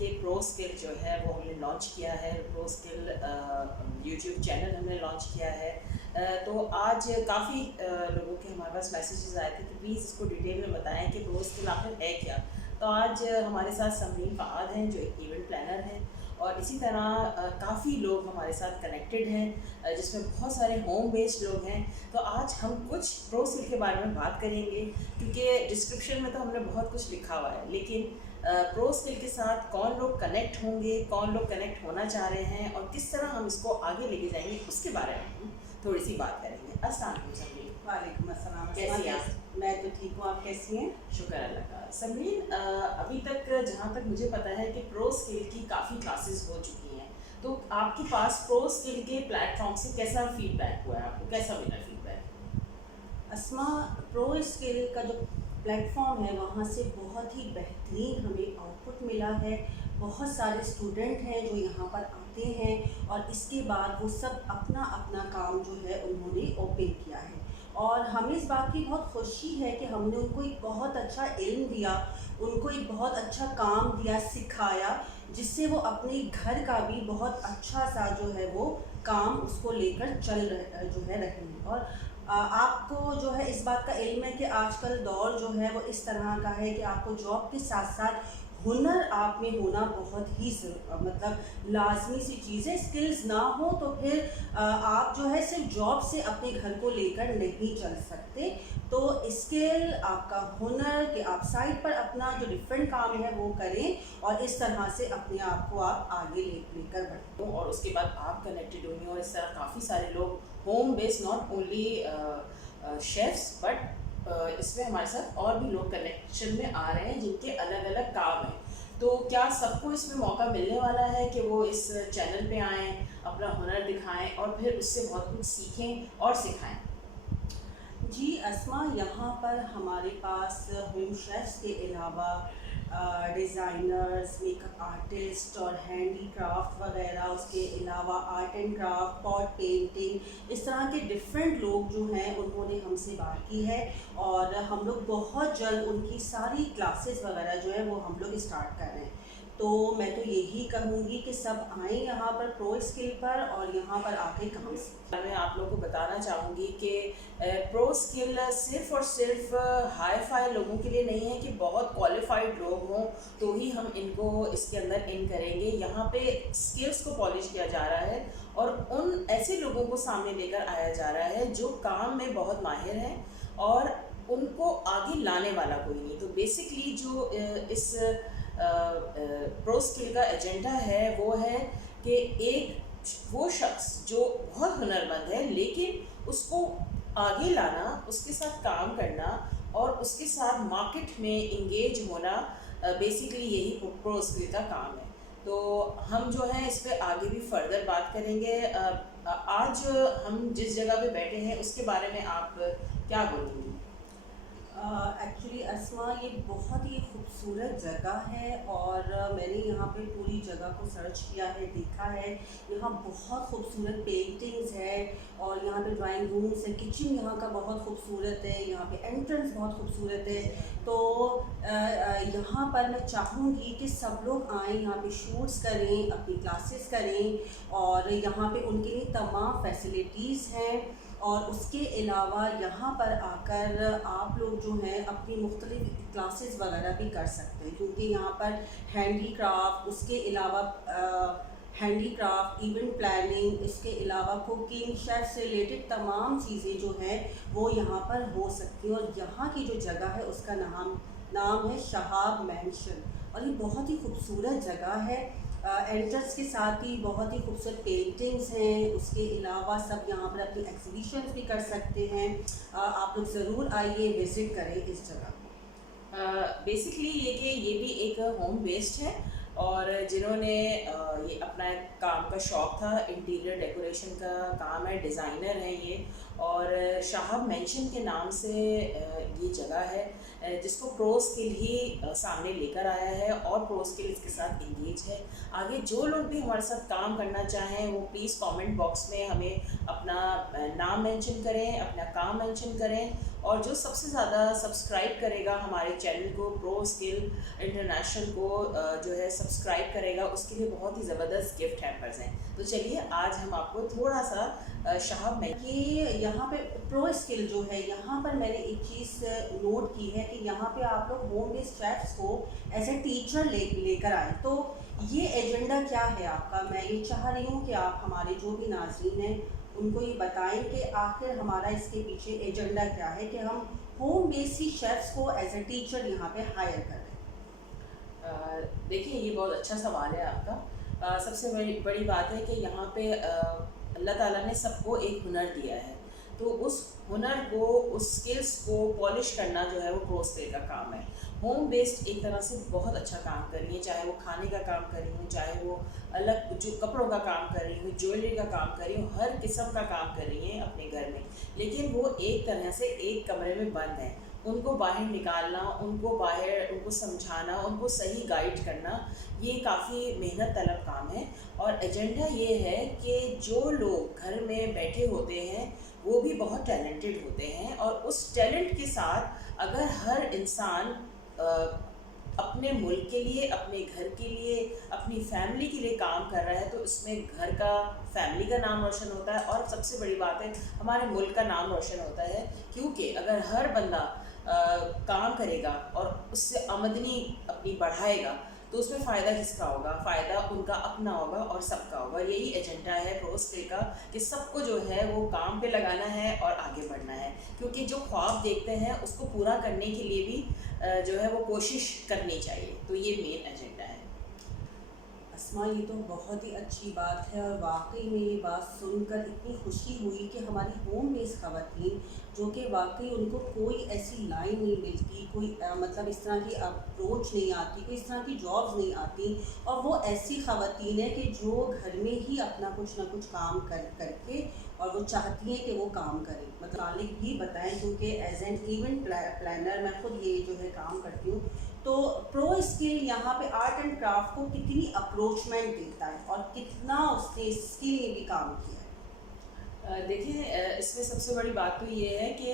कि pro skill जो है वो हमने लॉन्च किया है। प्रो स्किल यूट्यूब चैनल हमने लॉन्च किया है। तो आज काफ़ी लोगों के हमारे पास मैसेजेस आए थे कि प्लीज़ इसको डिटेल में बताएं कि प्रो स्किल आखिर है क्या। तो आज हमारे साथ समरीन फ़ाद हैं जो एक इवेंट प्लानर हैं, और इसी तरह काफ़ी लोग हमारे साथ कनेक्टेड हैं जिसमें बहुत सारे होम बेस्ड लोग हैं। तो आज हम कुछ प्रो स्किल के बारे में बात करेंगे, क्योंकि डिस्क्रिप्शन में तो हमने बहुत कुछ लिखा हुआ है, लेकिन प्रो स्किल के साथ कौन लोग कनेक्ट होंगे, कौन लोग कनेक्ट होना चाह रहे हैं और किस तरह हम इसको आगे लेके जाएंगे, उसके बारे में हम थोड़ी सी बात करेंगे। अस्सलाम वालेकुम समरीन। वालेकुम अस्सलाम। कैसी हैं आप? मैं तो ठीक हूँ, आप कैसी हैं? शुक्र अल्लाह का। समरीन, अभी तक जहाँ तक मुझे पता है कि प्रो स्किल की काफ़ी क्लासेस हो चुकी हैं, तो आपके पास प्रो स्किल के प्लेटफॉर्म से कैसा फीडबैक हुआ है, आपको कैसा मिला फीडबैक? अस्मा, प्रो स्किल का जो प्लेटफॉर्म है वहाँ से बहुत ही बेहतरीन हमें आउटपुट मिला है। बहुत सारे स्टूडेंट हैं जो यहाँ पर आते हैं और इसके बाद वो सब अपना अपना काम जो है उन्होंने ओपन किया है, और हमें इस बात की बहुत खुशी है कि हमने उनको एक बहुत अच्छा इल्म दिया, उनको एक बहुत अच्छा काम दिया, सिखाया, जिससे वो अपने घर का भी बहुत अच्छा सा जो है वो काम उसको लेकर चल रहे जो है रहेंगे। और आपको जो है इस बात का इल्म है कि आजकल दौर जो है वो इस तरह का है कि आपको जॉब के साथ साथ हुनर आप में होना बहुत ही मतलब लाजमी सी चीज़ है। स्किल्स ना हो तो फिर आप जो है सिर्फ जॉब से अपने घर को लेकर नहीं चल सकते। तो स्किल, आपका हुनर कि आप साइड पर अपना जो डिफरेंट काम है वो करें और इस तरह से अपने आप को आप आगे लेकर बढ़ें। और उसके बाद आप कनेक्टेड होंगे, और इस तरह काफ़ी सारे लोग home based, not only chefs but इसमें हमारे साथ और भी लोग कनेक्शन में आ रहे हैं जिनके अलग अलग काम हैं। तो क्या सबको इसमें मौका मिलने वाला है कि वो इस चैनल पे आएँ, अपना हुनर दिखाएं और फिर उससे बहुत कुछ सीखें और सिखाएं? जी अस्मा, यहाँ पर हमारे पास होम शेफ्स के अलावा डिज़ाइनर्स, मेकअप आर्टिस्ट और हैंडी क्राफ्ट वगैरह, उसके अलावा art and craft, pot painting, इस तरह के डिफरेंट लोग जो हैं उन्होंने हमसे बात की है, और हम लोग बहुत जल्द उनकी सारी क्लासेस वगैरह जो है वो हम लोग स्टार्ट कर रहे हैं। तो मैं तो यही कहूँगी कि सब आएँ यहाँ पर प्रो स्किल पर और यहाँ पर आके काम सीखें। मैं आप लोगों को बताना चाहूँगी कि प्रो स्किल सिर्फ़ और सिर्फ हाई फाई लोगों के लिए नहीं है कि बहुत क्वालिफाइड लोग हों तो ही हम इनको इसके अंदर इन करेंगे। यहाँ पे स्किल्स को पॉलिश किया जा रहा है और उन ऐसे लोगों को सामने लेकर आया जा रहा है जो काम में बहुत माहिर हैं और उनको आगे लाने वाला कोई नहीं। तो बेसिकली जो इस प्रो स्किल का एजेंडा है वो है कि वो शख्स जो बहुत हुनरमंद है लेकिन उसको आगे लाना, उसके साथ काम करना और उसके साथ मार्केट में इंगेज होना, बेसिकली यही प्रो स्किल का काम है। तो हम जो है इस पे आगे भी फर्दर बात करेंगे। आज हम जिस जगह पे बैठे हैं उसके बारे में आप क्या बोलेंगी? एक्चुअली अस्मा, ये बहुत ही खूबसूरत जगह है और मैंने यहाँ पे पूरी जगह को सर्च किया है, देखा है। यहाँ बहुत खूबसूरत पेंटिंग्स है और यहाँ पे ड्राइंग रूम्स है, किचन यहाँ का बहुत खूबसूरत है, यहाँ पे एंट्रेंस बहुत खूबसूरत है। तो यहाँ पर मैं चाहूँगी कि सब लोग आएँ, यहाँ पे शूट्स करें, अपनी क्लासेस करें, और यहाँ पे उनके लिए तमाम फैसिलिटीज़ हैं। और उसके अलावा यहाँ पर आकर आप लोग जो हैं अपनी मुख्तलिफ क्लासेस वगैरह भी कर सकते हैं, क्योंकि यहाँ पर हैंडी क्राफ्ट, उसके अलावा हैंडी क्राफ्ट, इवेंट प्लानिंग, इसके अलावा कुकिंग, शेफ़ से रिलेटेड तमाम चीज़ें जो हैं वो यहाँ पर हो सकती हैं। और यहाँ की जो जगह है उसका नाम है शहाब मैंशन, और ये बहुत ही खूबसूरत जगह है। एंट्रेंस के साथ ही बहुत ही खूबसूरत पेंटिंग्स हैं। उसके अलावा सब यहाँ पर अपनी एग्जीबिशंस भी कर सकते हैं। आप लोग ज़रूर आइए, विज़िट करें इस जगह को। बेसिकली ये भी एक होम बेस्ड है, और जिन्होंने ये अपना एक काम का शौक़ था, इंटीरियर डेकोरेशन का काम है, डिज़ाइनर हैं ये, और शहाब मेंशन के नाम से ये जगह है जिसको प्रो स्किल ही सामने लेकर आया है और प्रो स्किल इसके साथ इंगेज है। आगे जो लोग भी हमारे साथ काम करना चाहें वो प्लीज़ कमेंट बॉक्स में हमें अपना नाम मेंशन करें, अपना काम मेंशन करें, और जो सबसे ज़्यादा सब्सक्राइब करेगा हमारे चैनल को, प्रो स्किल इंटरनेशनल को, जो है सब्सक्राइब करेगा उसके लिए बहुत ही ज़बरदस्त गिफ्ट हैम्पर्स हैं। तो चलिए आज हम आपको थोड़ा सा शहाब में ये यहाँ पे प्रो स्किल जो है, यहाँ पर मैंने एक चीज़ नोट की है कि यहाँ पे आप लोग होम बेस्ड शेफ्स को एज ए टीचर लेकर आए। तो ये एजेंडा क्या है आपका? मैं ये चाह रही हूँ कि आप हमारे जो भी नाज़रीन हैं उनको ये बताएं कि आखिर हमारा इसके पीछे एजेंडा क्या है कि हम होम बेस्ड ही शेफ्स को एज ए टीचर यहाँ पे हायर कर रहे देखिए ये बहुत अच्छा सवाल है आपका। सबसे बड़ी बड़ी बात है कि यहाँ पे अल्लाह ताला ने सबको एक हुनर दिया है, तो उस हुनर को, उस स्किल्स को पॉलिश करना जो है वो प्रो स्किल का काम है। होम बेस्ड एक तरह से बहुत अच्छा काम कर रही है, चाहे वो खाने का काम कर रही हूँ, चाहे वो अलग जो कपड़ों का काम कर रही हूँ, ज्वेलरी का काम कर रही हूँ, हर किस्म का काम कर रही हैं अपने घर में। लेकिन वो एक तरह से एक कमरे में बंद हैं। उनको बाहर निकालना, उनको समझाना, उनको सही गाइड करना, ये काफ़ी मेहनत तलब काम है। और एजेंडा ये है कि जो लोग घर में बैठे होते हैं वो भी बहुत टैलेंटेड होते हैं, और उस टैलेंट के साथ अगर हर इंसान अपने मुल्क के लिए, अपने घर के लिए, अपनी फैमिली के लिए काम कर रहा है, तो इसमें घर का, फैमिली का नाम रोशन होता है, और सबसे बड़ी बात है हमारे मुल्क का नाम रोशन होता है। क्योंकि अगर हर बंदा काम करेगा और उससे आमदनी अपनी बढ़ाएगा तो उसमें फ़ायदा किसका होगा? फ़ायदा उनका अपना होगा और सबका होगा। यही एजेंडा है प्रो स्किल का कि सबको जो है वो काम पे लगाना है और आगे बढ़ना है। क्योंकि जो ख्वाब देखते हैं उसको पूरा करने के लिए भी जो है वो कोशिश करनी चाहिए। तो ये मेन एजेंडा है। अस्मा, ये तो बहुत ही अच्छी बात है और वाकई में ये बात सुनकर इतनी खुशी हुई कि हमारी होम बेस्ड ख़वातीन जो कि वाकई उनको कोई ऐसी लाइन नहीं मिलती, कोई मतलब इस तरह की अप्रोच नहीं आती, कोई इस तरह की जॉब्स नहीं आती, और वो ऐसी ख़वातीन है कि जो घर में ही अपना कुछ ना कुछ काम करके और वो चाहती हैं कि वो काम करें। मतलब मालिक भी बताएं, क्योंकि एज एन इवेंट प्लानर मैं खुद ये जो है काम करती हूँ। तो प्रो स्किल यहाँ पे आर्ट एंड क्राफ्ट को कितनी अप्रोचमेंट देता है और कितना उसने इसके लिए भी काम किया है? देखिए इसमें सबसे बड़ी बात तो ये है कि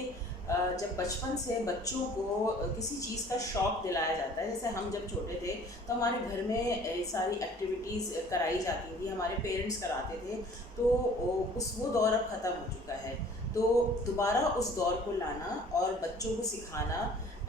जब बचपन से बच्चों को किसी चीज़ का शौक़ दिलाया जाता है, जैसे हम जब छोटे थे तो हमारे घर में सारी एक्टिविटीज़ कराई जाती थी, हमारे पेरेंट्स कराते थे, तो वो दौर अब ख़त्म हो चुका है। तो दोबारा उस दौर को लाना और बच्चों को सिखाना,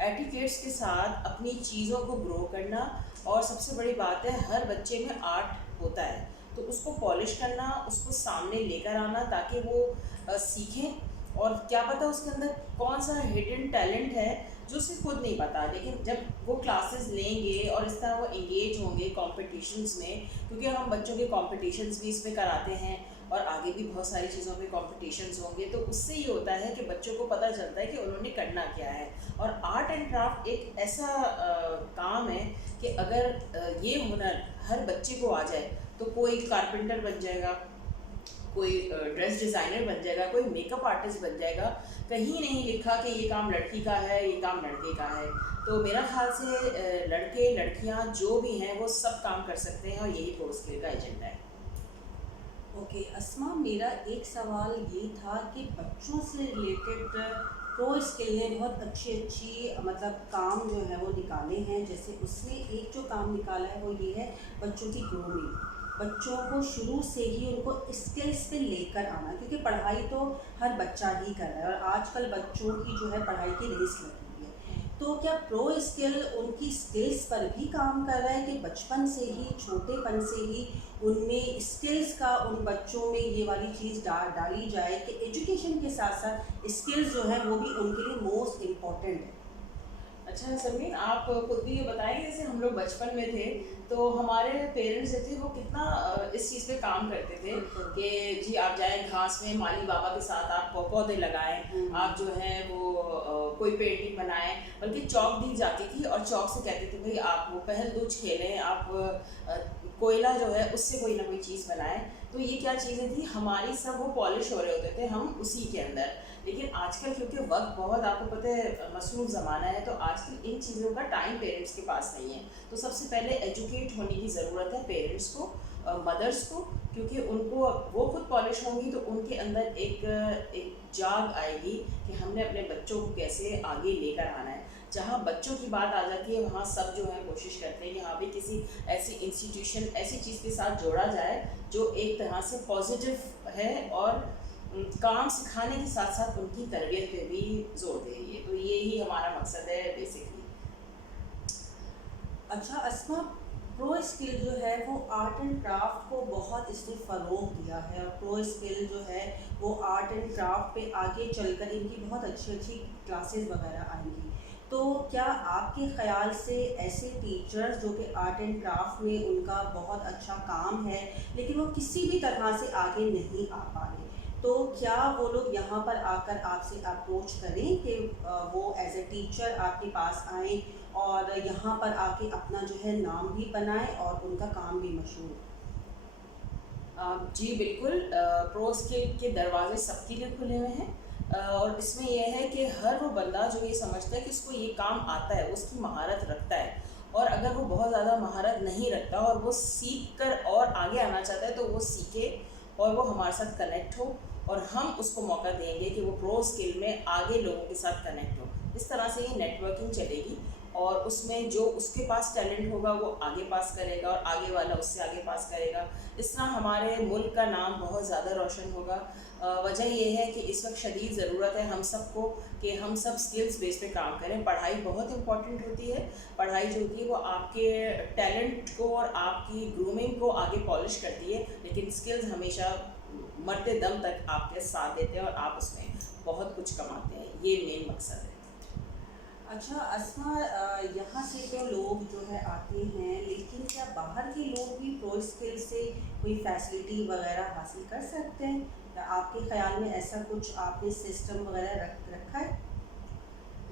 एटिकेट्स के साथ अपनी चीज़ों को ग्रो करना, और सबसे बड़ी बात है हर बच्चे में आर्ट होता है तो उसको पॉलिश करना, उसको सामने लेकर आना ताकि वो सीखें। और क्या पता उसके अंदर कौन सा हिडन टैलेंट है जो उसे खुद नहीं पता, लेकिन जब वो क्लासेस लेंगे और इस तरह वो एंगेज होंगे कॉम्पिटिशन्स में, क्योंकि हम बच्चों के कॉम्पिटिशन्स भी इसमें कराते हैं और आगे भी बहुत सारी चीज़ों में कॉम्पिटिशन्स होंगे, तो उससे ये होता है कि बच्चों को पता चलता है कि उन्होंने करना क्या है। और आर्ट एंड क्राफ्ट एक ऐसा काम है कि अगर ये हुनर हर बच्चे को आ जाए तो कोई कारपेंटर बन जाएगा, कोई ड्रेस डिज़ाइनर बन जाएगा, कोई मेकअप आर्टिस्ट बन जाएगा। कहीं नहीं लिखा कि ये काम लड़की का है, ये काम लड़के का है। तो मेरा ख्याल से लड़के लड़कियां जो भी हैं वो सब काम कर सकते हैं, और यही प्रो स्किल का एजेंडा है। ओके अस्मा, मेरा एक सवाल ये था कि बच्चों से रिलेटेड प्रो स्किल ने बहुत अच्छी मतलब काम जो है वो निकाले हैं। जैसे उसने एक जो काम निकाला है वो ये है बच्चों की ग्रूमिंग। बच्चों को शुरू से ही उनको स्किल्स पे लेकर आना, क्योंकि पढ़ाई तो हर बच्चा ही कर रहा है और आजकल बच्चों की जो है पढ़ाई की रेस लगी हुई है। तो क्या प्रो स्किल उनकी स्किल्स पर भी काम कर रहा है कि बचपन से ही, छोटेपन से ही उनमें स्किल्स का, उन बच्चों में ये वाली चीज़ डाली जाए कि एजुकेशन के साथ साथ स्किल्स जो है वो भी उनके लिए मोस्ट इम्पॉर्टेंट है? अच्छा सरमीन, आप खुद भी ये बताएंगे, जैसे हम लोग बचपन में थे तो हमारे पेरेंट्स जो थे वो कितना इस चीज़ पे काम करते थे कि जी आप जाएं घास में, माली बाबा के साथ आप पौधे लगाएं, आप जो है वो कोई पेंटिंग बनाएं, बल्कि चौक दी जाती थी और चौक से कहते थे भाई आप वो पहल दूज खेलें, आप कोयला जो है उससे कोई ना कोई चीज़ बनाएं। तो ये क्या चीज़ें थी हमारी, सब वो पॉलिश हो रहे होते थे, हम उसी के अंदर। लेकिन आजकल क्योंकि वक्त बहुत, आपको पता है मसरूफ़ ज़माना है, तो आजकल इन चीज़ों का टाइम पेरेंट्स के पास नहीं है। तो सबसे पहले एजुकेट होने की ज़रूरत है पेरेंट्स को, मदर्स को, क्योंकि उनको वो खुद पॉलिश होंगी तो उनके अंदर एक जाग आएगी कि हमने अपने बच्चों को कैसे आगे लेकर आना है। जहाँ बच्चों की बात आ जाती है वहाँ सब जो है कोशिश करते हैं कि हाँ भी किसी ऐसी इंस्टीट्यूशन ऐसी चीज़ के साथ जोड़ा जाए जो एक तरह से पॉजिटिव है और काम सिखाने के साथ साथ उनकी तरबियत पे भी जोर दे रही है। तो ये ही हमारा मकसद है बेसिकली। अच्छा अस्मा, प्रो स्किल जो है वो आर्ट एंड क्राफ्ट को बहुत इसने फ़रोग दिया है, और प्रो स्किल जो है वो आर्ट एंड क्राफ्ट पे आगे चलकर इनकी बहुत अच्छी अच्छी क्लासेस वगैरह आएंगी। तो क्या आपके ख़्याल से ऐसे टीचर्स जो कि आर्ट एंड क्राफ्ट में उनका बहुत अच्छा काम है लेकिन वो किसी भी तरह से आगे नहीं आ पा रहे, तो क्या वो लोग यहाँ पर आकर आपसे अप्रोच करें कि वो एज ए टीचर आपके पास आएँ और यहाँ पर आके अपना जो है नाम भी बनाएं और उनका काम भी मशहूर हो? जी बिल्कुल, प्रो स्किल के दरवाजे सबके लिए खुले हुए हैं। और इसमें यह है कि हर वो बंदा जो ये समझता है कि उसको ये काम आता है, उसकी महारत रखता है, और अगर वो बहुत ज़्यादा महारत नहीं रखता और वो सीख कर और आगे आना चाहता है तो वो सीखे और वो हमारे साथ कनेक्ट हो, और हम उसको मौका देंगे कि वो प्रो स्किल में आगे लोगों के साथ कनेक्ट हो। इस तरह से ये नेटवर्किंग चलेगी, और उसमें जो उसके पास टैलेंट होगा वो आगे पास करेगा और आगे वाला उससे आगे पास करेगा। इस तरह हमारे मुल्क का नाम बहुत ज़्यादा रोशन होगा। वजह ये है कि इस वक्त शदीद ज़रूरत है हम सबको कि हम सब स्किल्स बेस पे काम करें। पढ़ाई बहुत इम्पॉर्टेंट होती है। पढ़ाई जो होती है वो आपके टैलेंट को और आपकी ग्रूमिंग को आगे पॉलिश करती है, लेकिन स्किल्स हमेशा मरते दम तक आपके साथ देते हैं और आप उसमें बहुत कुछ कमाते हैं। ये मेन मकसद है। अच्छा अस्मा, यहाँ से तो लोग जो है आते हैं, लेकिन क्या बाहर के लोग भी प्रो स्किल से कोई फैसिलिटी वगैरह हासिल कर सकते हैं? क्या आपके ख्याल में ऐसा कुछ आपने सिस्टम वगैरह रखा है?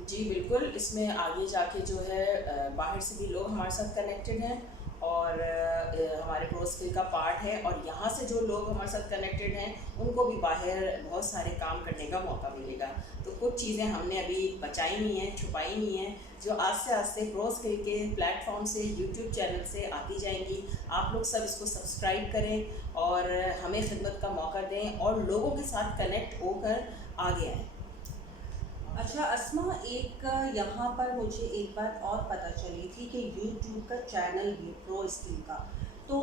जी बिल्कुल, इसमें आगे जाके जो है बाहर से भी लोग हमारे साथ कनेक्टेड हैं, और हमारे प्रो स्किल का पार्ट है, और यहाँ से जो लोग हमारे साथ कनेक्टेड हैं उनको भी बाहर बहुत सारे काम करने का मौका मिलेगा। तो कुछ चीज़ें हमने अभी बचाई नहीं हैं, छुपाई नहीं हैं, जो आस्ते आस्ते प्रो स्किल के प्लेटफॉर्म से, यूट्यूब चैनल से आती जाएंगी। आप लोग सब इसको सब्सक्राइब करें और हमें खिदमत का मौका दें और लोगों के साथ कनेक्ट होकर आगे आएँ। अच्छा अस्मा, एक यहाँ पर मुझे एक बात और पता चली थी कि यूट्यूब का चैनल भी प्रो स्किल का, तो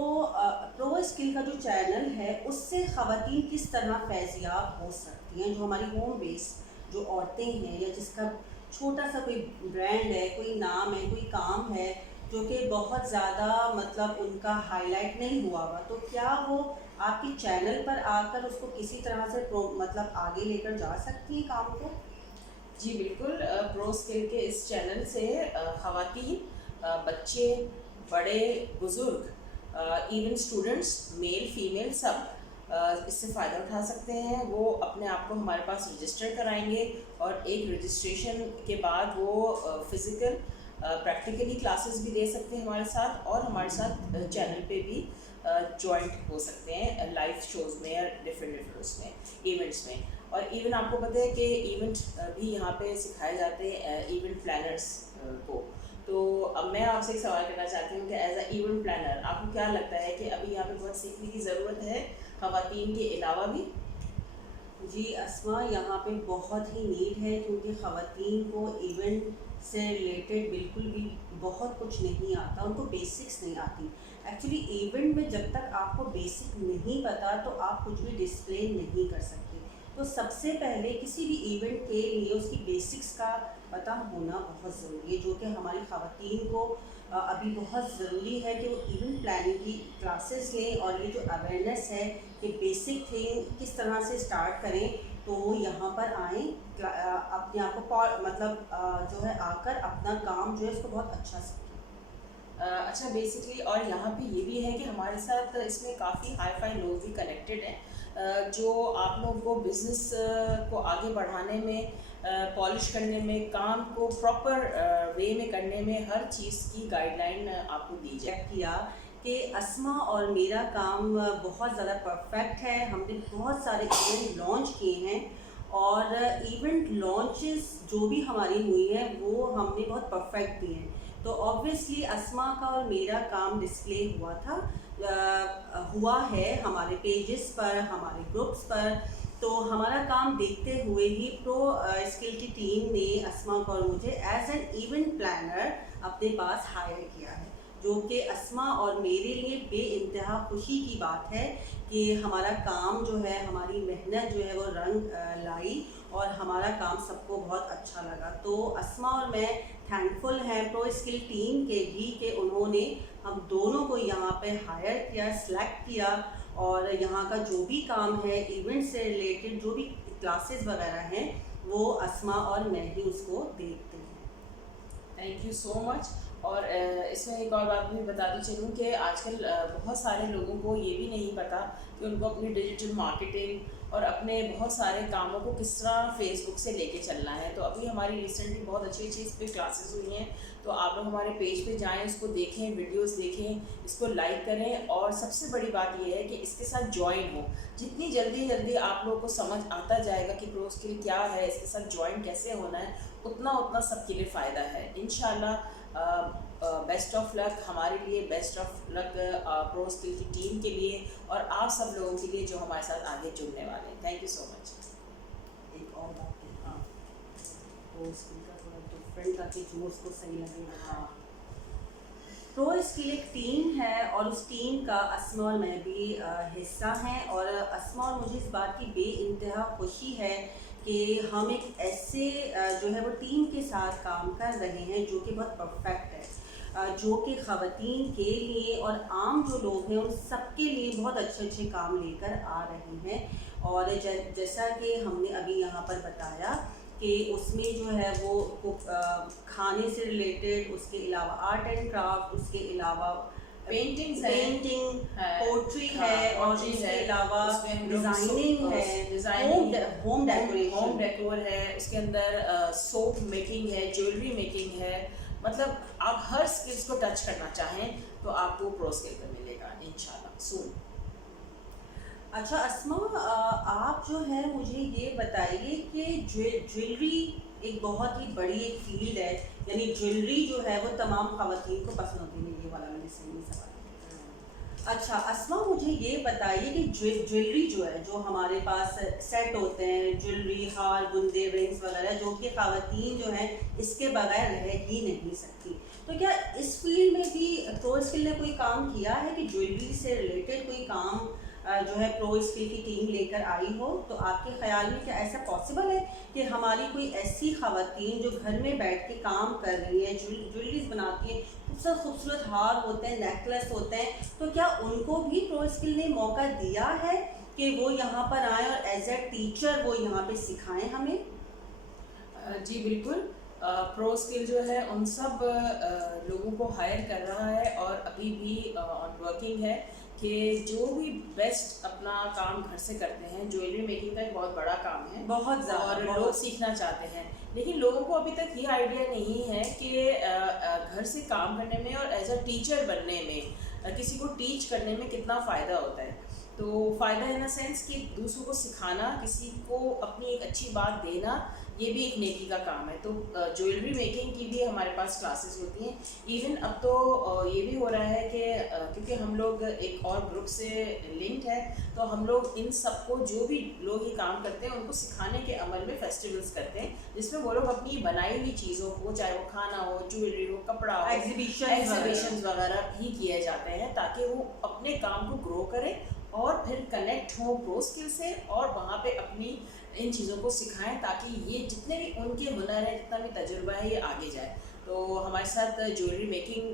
प्रो स्किल का जो चैनल है उससे ख़वातीन किस तरह फैज़याब हो सकती हैं, जो हमारी होम बेस जो औरतें हैं या जिसका छोटा सा कोई ब्रांड है, कोई नाम है, कोई काम है जो कि बहुत ज़्यादा मतलब उनका हाईलाइट नहीं हुआ हुआ, तो क्या वो आपके चैनल पर आकर उसको किसी तरह से मतलब आगे लेकर जा सकती हैं काम को? जी बिल्कुल, प्रो स्किल के इस चैनल से ख़वातीन, बच्चे, बड़े, बुज़ुर्ग, इवन स्टूडेंट्स, मेल फीमेल, सब इससे फ़ायदा उठा सकते हैं। वो अपने आप को हमारे पास रजिस्टर कराएंगे, और एक रजिस्ट्रेशन के बाद वो फ़िज़िकल प्रैक्टिकली क्लासेस भी दे सकते हैं हमारे साथ, और हमारे साथ चैनल पे भी जॉइंट हो सकते हैं लाइव शोज़ में या डिफरेंट उसमें इवेंट्स में। और इवन आपको पता है कि इवेंट भी यहाँ पे सिखाए जाते हैं इवेंट प्लानर्स को। तो अब मैं आपसे एक सवाल करना चाहती हूँ कि एज अ इवेंट प्लानर आपको क्या लगता है कि अभी यहाँ पे बहुत सीखने की ज़रूरत है ख़वातीन के अलावा भी? जी अस्मा, यहाँ पे बहुत ही नीड है, क्योंकि ख़वातीन को इवेंट से रिलेटेड बिल्कुल भी बहुत कुछ नहीं आता, उनको बेसिक्स नहीं आती। एक्चुअली इवेंट में जब तक आपको बेसिक नहीं पता तो आप कुछ भी डिस्प्ले नहीं कर सकते। तो सबसे पहले किसी भी इवेंट के लिए उसकी बेसिक्स का पता होना बहुत ज़रूरी है, जो कि हमारी ख़वातीन को अभी बहुत ज़रूरी है कि वो इवेंट प्लानिंग की क्लासेस लें, और ये जो अवेयरनेस है कि बेसिक थिंग किस तरह से स्टार्ट करें, तो वो यहाँ पर आएँ, अपने आप को मतलब जो है आकर अपना काम जो है उसको बहुत अच्छा सीखें। अच्छा, बेसिकली और यहाँ पे ये भी है कि हमारे साथ इसमें काफ़ी हाई फाई लोग भी कनेक्टेड हैं, जो आप लोगों को बिज़नेस को आगे बढ़ाने में, पॉलिश करने में, काम को प्रॉपर वे में करने में हर चीज़ की गाइडलाइन आपको दी जाए। चेक किया कि अस्मा और मेरा काम बहुत ज़्यादा परफेक्ट है। हमने बहुत सारे इवेंट लॉन्च किए हैं, और इवेंट लॉन्चेस जो भी हमारी हुई हैं वो हमने बहुत परफेक्ट दिए हैं। तो ऑब्वियसली अस्मा का और मेरा काम डिस्प्ले हुआ था, हुआ है हमारे पेजेस पर, हमारे ग्रुप्स पर, तो हमारा काम देखते हुए ही प्रो स्किल की टीम ने अस्मा को और मुझे एज एन इवेंट प्लानर अपने पास हायर किया है, जो कि अस्मा और मेरे लिए बेइंतहा खुशी की बात है कि हमारा काम जो है, हमारी मेहनत जो है वो रंग लाई और हमारा काम सबको बहुत अच्छा लगा। तो अस्मा और मैं थैंकफुल हैं प्रो स्किल टीम के भी कि उन्होंने हम दोनों को यहाँ पे हायर किया, सेलेक्ट किया और यहाँ का जो भी काम है इवेंट से रिलेटेड जो भी क्लासेस वगैरह हैं वो अस्मा और मैं ही उसको देखते हैं। Thank you so much. और इसमें एक और बात भी बताती चलूँ कि आजकल बहुत सारे लोगों को ये भी नहीं पता कि उनको अपनी डिजिटल मार्केटिंग और अपने बहुत सारे कामों को किस तरह फेसबुक से लेके चलना है। तो अभी हमारी रिसेंटली बहुत अच्छी अच्छी इस पर क्लासेस हुई हैं, तो आप लोग हमारे पेज पे जाएं, उसको देखें, वीडियोस देखें, इसको लाइक करें और सबसे बड़ी बात ये है कि इसके साथ ज्वाइन हो। जितनी जल्दी आप लोगों को समझ आता जाएगा कि प्रो स्किल क्या है, इसके साथ ज्वाइन कैसे होना है, उतना सबके लिए फ़ायदा है। इंशाल्लाह बेस्ट ऑफ लक हमारे लिए, best of luck pro skill की टीम के लिए और आप सब लोगों के लिए जो हमारे साथ आगे जुड़ने वाले हैं। Thank you so much. एक और बात है, हाँ, प्रो स्किल का थोड़ा डिफरेंट ताकि जो उसको सही लगेगा। हाँ, प्रो स्किल एक टीम है और उस टीम का अस्मा और मैं भी हिस्सा हैं और अस्मा और मुझे इस बात की बेइंतहा खुशी है कि हम एक ऐसे जो है वो टीम के साथ काम कर रहे हैं जो कि बहुत परफेक्ट है, जो कि ख़वातीन के लिए और आम जो लोग हैं उन सबके लिए बहुत अच्छे अच्छे काम लेकर आ रहे हैं। और जैसा कि हमने अभी यहाँ पर बताया कि उसमें जो है वो खाने से रिलेटेड, उसके अलावा आर्ट एंड क्राफ्ट, उसके अलावा पेंटिंग, पोट्री है और उसके अलावा डिजाइनिंग है, होम डेकोर है, उसके अंदर सोप मेकिंग है, ज्वेलरी मेकिंग है। मतलब आप हर स्किल्स को टच करना चाहें तो आपको प्रो स्किल पर मिलेगा इंशाल्लाह सून। अच्छा अस्मा, आप जो है मुझे ये बताइए कि ज्वेलरी एक बहुत ही बड़ी एक फील्ड है, यानी ज्वेलरी जो है वो तमाम ख़वातीन को पसंद होती है। ये वाला मैंने सही सवाल किया। अच्छा अस्मा, मुझे ये बताइए कि ज्वेलरी जो है, जो हमारे पास सेट होते हैं, ज्वेलरी, हार, बुंदे, रिंग्स वगैरह, जो कि ख़वातीन जो हैं इसके बगैर रह ही नहीं सकती, तो क्या इस फील्ड में भी प्रो स्किल ने कोई काम किया है कि ज्वेलरी से रिलेटेड कोई काम जो है प्रो स्किल की टीम लेकर आई हो? तो आपके ख्याल में क्या ऐसा पॉसिबल है कि हमारी कोई ऐसी ख़वातीन जो घर में बैठ के काम कर रही हैं, ज्वेलरीज बनाती हैं, खूबसूरत खूबसूरत हार होते हैं, नेकलेस होते हैं, तो क्या उनको भी प्रो स्किल ने मौका दिया है कि वो यहाँ पर आएँ और एज ए टीचर वो यहाँ पे सिखाएं हमें? जी बिल्कुल। प्रो स्किल जो है उन सब लोगों को हायर कर रहा है और अभी भी ऑन वर्किंग है कि जो भी बेस्ट अपना काम घर से करते हैं। ज्वेलरी मेकिंग का एक बहुत बड़ा काम है, बहुत ज़्यादा, और लोग सीखना चाहते हैं, लेकिन लोगों को अभी तक ये आइडिया नहीं है कि घर से काम करने में और एज अ टीचर बनने में, किसी को टीच करने में कितना फ़ायदा होता है। तो फ़ायदा इन द सेंस कि दूसरों को सिखाना, किसी को अपनी एक अच्छी बात देना, ये भी एक नेकी का काम है। तो ज्वेलरी मेकिंग की भी हमारे पास क्लासेस होती हैं। इवन अब तो ये भी हो रहा है कि क्योंकि हम लोग एक और ग्रुप से लिंक्ड है, तो हम लोग इन सबको, जो भी लोग ये काम करते हैं, उनको सिखाने के अमल में फेस्टिवल्स करते हैं, जिसमें वो लोग अपनी बनाई हुई चीज़ों को, चाहे वो खाना हो, ज्वेलरी हो, कपड़ा हो, एग्जीबिशन वगैरह भी किए जाते हैं, ताकि वो अपने काम को ग्रो करें और फिर कनेक्ट हो प्रो स्किल से और वहाँ पे अपनी इन चीज़ों को सिखाएं, ताकि ये जितने भी उनके हुनर है, जितना भी तजुर्बा है, ये आगे जाए। तो हमारे साथ ज्वेलरी मेकिंग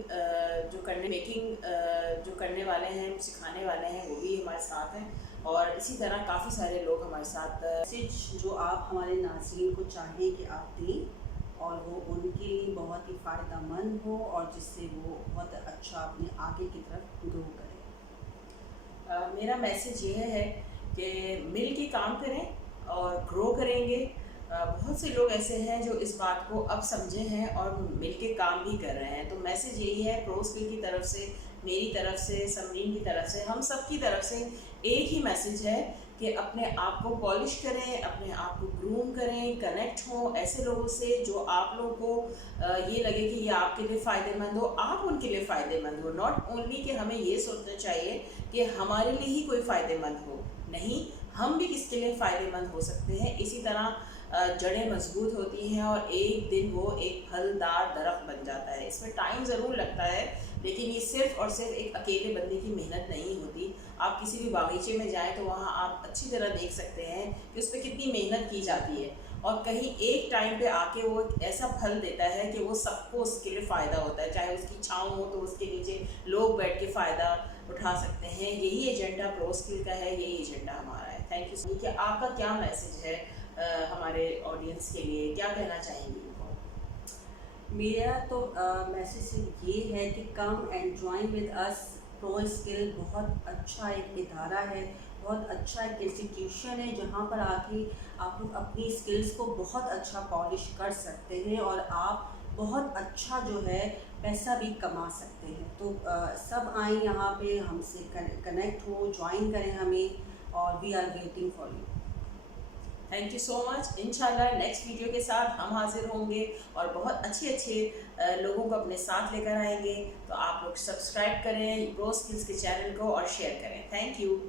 जो करने वाले हैं, सिखाने वाले हैं, वो भी हमारे साथ हैं। और इसी तरह काफ़ी सारे लोग हमारे साथ। मैसेज जो आप हमारे नाज़रीन को चाहें कि आप दें और वो उनके लिए बहुत ही फ़ायदेमंद हो और जिससे वो बहुत अच्छा अपने आगे की तरफ ग्रो करें। मेरा मैसेज ये है कि मिल के काम करें और ग्रो करेंगे। बहुत से लोग ऐसे हैं जो इस बात को अब समझे हैं और मिल के काम भी कर रहे हैं। तो मैसेज यही है प्रो स्किल की तरफ से, मेरी तरफ से, समरीन की तरफ से, हम सब की तरफ से एक ही मैसेज है कि अपने आप को पॉलिश करें, अपने आप को ग्रूम करें, कनेक्ट हों ऐसे लोगों से जो आप लोगों को ये लगे कि ये आपके लिए फ़ायदेमंद हो, आप उनके लिए फ़ायदेमंद हो। नॉट ओनली कि हमें ये सोचना चाहिए कि हमारे लिए ही कोई फ़ायदेमंद हो, नहीं, हम भी किसके लिए फ़ायदेमंद हो सकते हैं। इसी तरह जड़ें मजबूत होती हैं और एक दिन वो एक फलदार दरख्त बन जाता है। इसमें टाइम ज़रूर लगता है, लेकिन ये सिर्फ़ और सिर्फ एक अकेले बंदे की मेहनत नहीं होती। आप किसी भी बागीचे में जाएँ तो वहाँ आप अच्छी तरह देख सकते हैं कि उस पे कितनी मेहनत की जाती है, और कहीं एक टाइम पे आके वो एक ऐसा फल देता है कि वो सबको उसके लिए फ़ायदा होता है। चाहे उसकी छाँव हो तो उसके नीचे लोग बैठ के फ़ायदा उठा सकते हैं। यही एजेंडा प्रोस्किल का है, यही एजेंडा हमारा है। Thank you. कि आपका क्या मैसेज है हमारे ऑडियंस के लिए, क्या कहना चाहेंगी इनको? मेरा तो मैसेज ये है कि come and join with us. Pro skill बहुत अच्छा एक इदारा है, बहुत अच्छा एक इंस्टीट्यूशन है जहाँ पर आके आप लोग अपनी स्किल्स को बहुत अच्छा पॉलिश कर सकते हैं और आप बहुत अच्छा जो है पैसा भी कमा सकते हैं। तो सब आए यहाँ पे, हमसे कनेक्ट हो, ज्वाइन करें हमें, और we are waiting for you. Thank you so much. इंशाल्लाह नेक्स्ट वीडियो के साथ हम हाजिर होंगे और बहुत अच्छे अच्छे लोगों को अपने साथ लेकर आएंगे। तो आप लोग सब्सक्राइब करें प्रो स्किल्स के चैनल को और शेयर करें। Thank you.